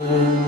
Mm-hmm.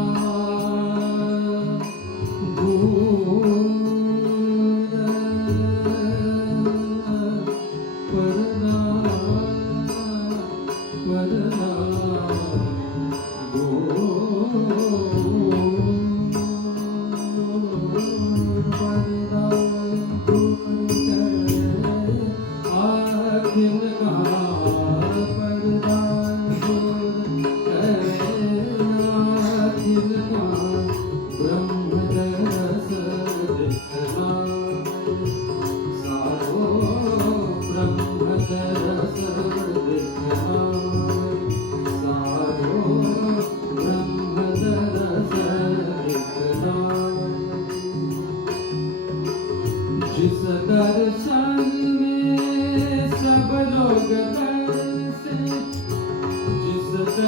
Oh.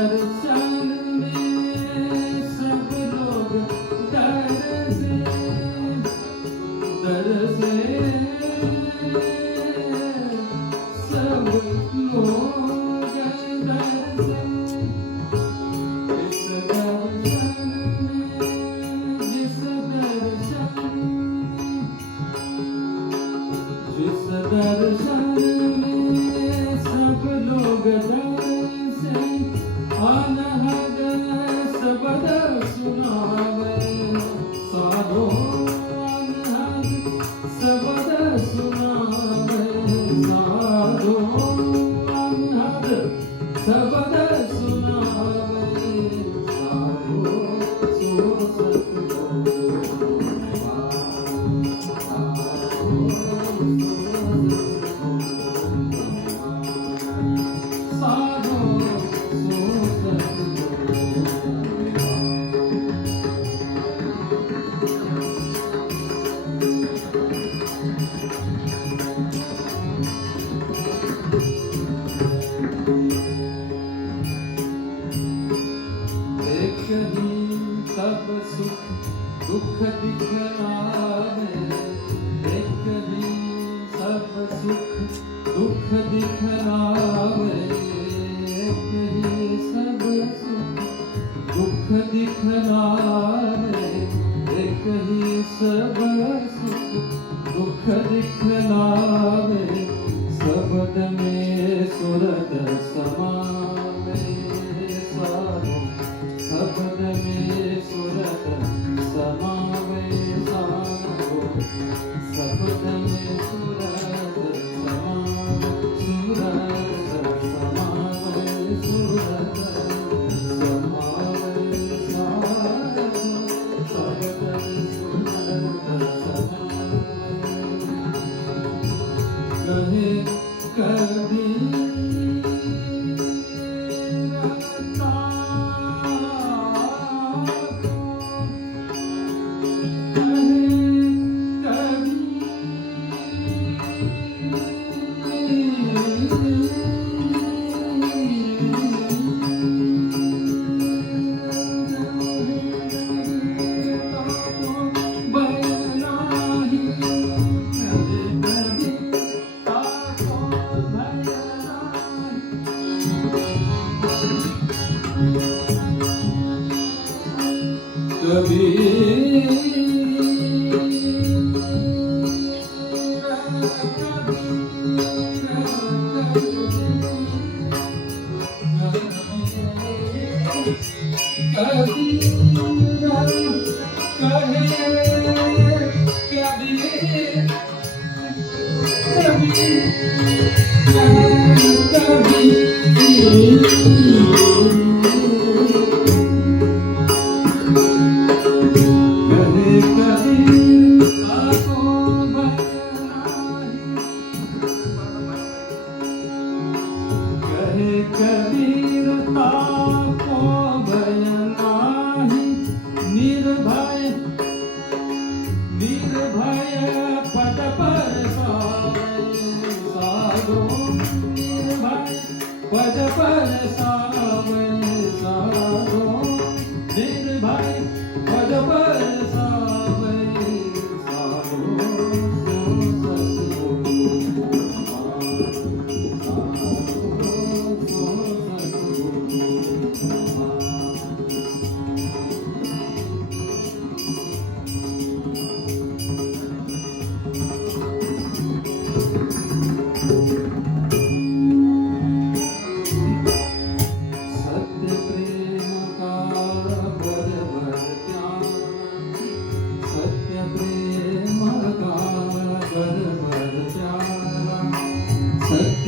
Yarın Забыл दुख दिखलावे एक ही सब सुख, दुख ही सब सुख, दुख ही सब सुख, दुख Thank you. निर्भय पद पर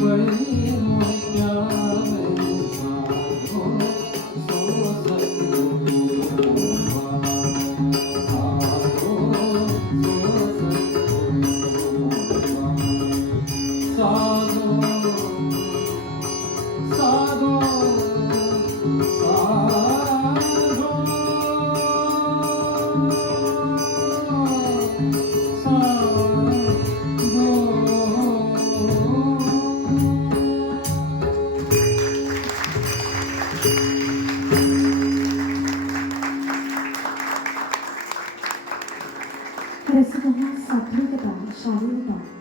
world.